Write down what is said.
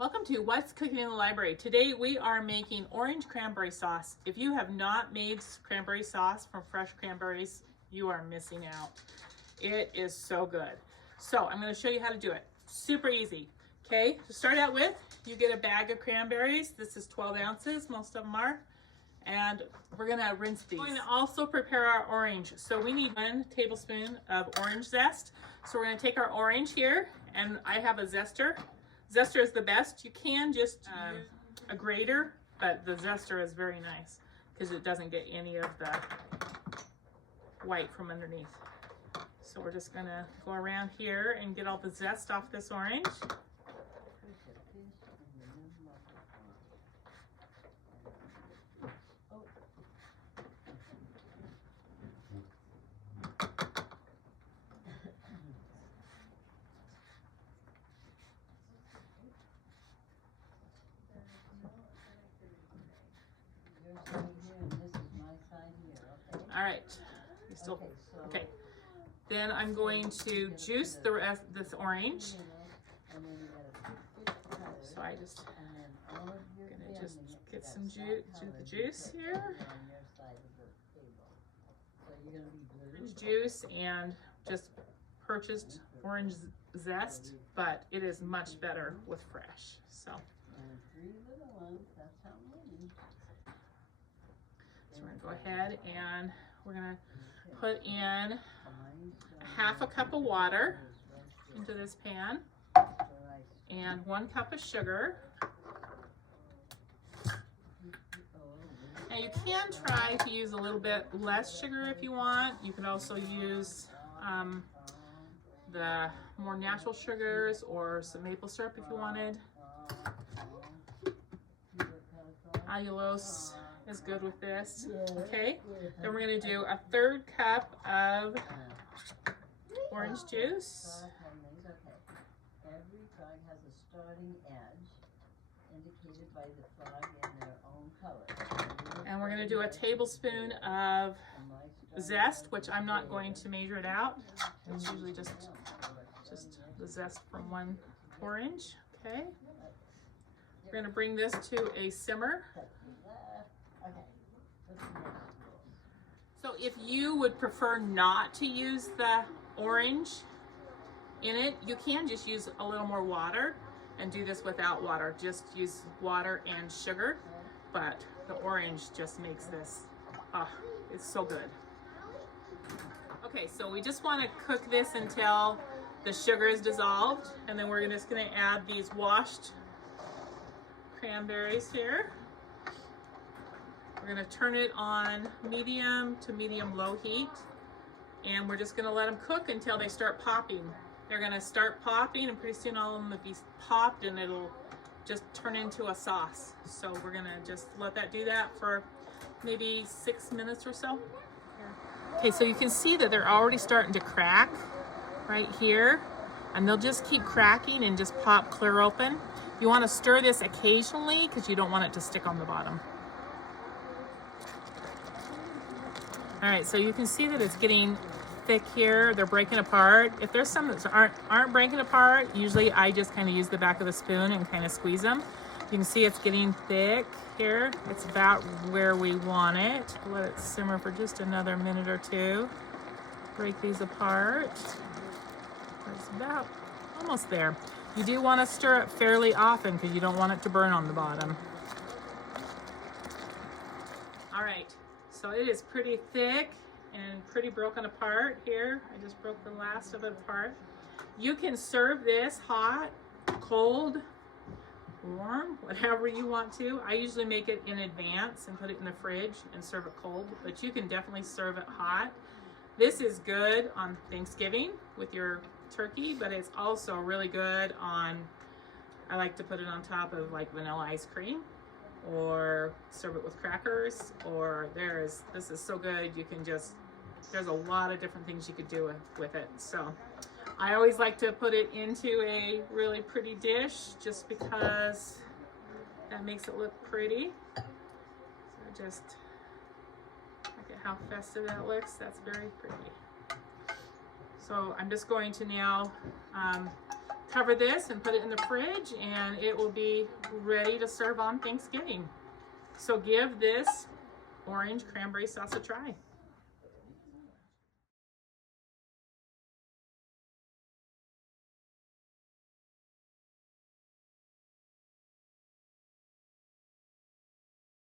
Welcome to What's Cooking in the Library. Today we are making orange cranberry sauce. If you have not made cranberry sauce from fresh cranberries, you are missing out. It is so good. So I'm going to show you how to do it. Super easy. Okay, to start out with, you get a bag of cranberries. This is 12 ounces, most of them are. And we're going to rinse these. We're going to also prepare our orange. So we need 1 tablespoon of orange zest. So we're going to take our orange here, and I have a zester. Zester is the best. You can just use a grater, but the zester is very nice because it doesn't get any of the white from underneath. So we're just gonna go around here and get all the zest off this orange. All right, you still, okay. Then I'm going to juice the rest of this orange. So I just gonna just get some juice here. Orange juice and just purchased orange zest, but it is much better with fresh. So we're gonna go ahead and we're gonna put in half a cup of water into this pan and 1 cup of sugar. Now you can try to use a little bit less sugar if you want. You could also use the more natural sugars or some maple syrup if you wanted. Allulose is good with this. Okay, then we're going to do a 1/3 cup of orange juice. Every frog has a starting edge indicated by the frog in their own color. And we're going to do a tablespoon of zest, which I'm not going to measure it out. It's usually just the zest from 1 orange. Okay, we're going to bring this to a simmer. So if you would prefer not to use the orange in it, you can just use a little more water and do this without water. Just use water and sugar, but the orange just makes this, it's so good. Okay, so we just want to cook this until the sugar is dissolved, and then we're just going to add these washed cranberries here. We're going to turn it on medium to medium-low heat, and we're just going to let them cook until they start popping. They're going to start popping, and pretty soon all of them will be popped, and it'll just turn into a sauce. So we're going to just let that do that for maybe 6 minutes or so. Okay, so you can see that they're already starting to crack right here, and they'll just keep cracking and just pop clear open. You want to stir this occasionally because you don't want it to stick on the bottom. All right, so you can see that it's getting thick here. They're breaking apart. If there's some that aren't breaking apart, usually I just kind of use the back of the spoon and kind of squeeze them. You can see it's getting thick here. It's about where we want it. Let it simmer for just another minute or 2. Break these apart. It's about almost there. You do want to stir it fairly often because you don't want it to burn on the bottom. All right. So it is pretty thick and pretty broken apart here. I just broke the last of it apart. You can serve this hot, cold, warm, whatever you want to. I usually make it in advance and put it in the fridge and serve it cold, but you can definitely serve it hot. This is good on Thanksgiving with your turkey, but it's also really good on, I like to put it on top of like vanilla ice cream, or serve it with crackers, or this is so good. You can just, there's a lot of different things you could do with it. So I always like to put it into a really pretty dish just because that makes it look pretty. So just look at how festive that looks. That's very pretty. So I'm just going to now cover this and put it in the fridge, and it will be ready to serve on Thanksgiving. So give this orange cranberry sauce a try.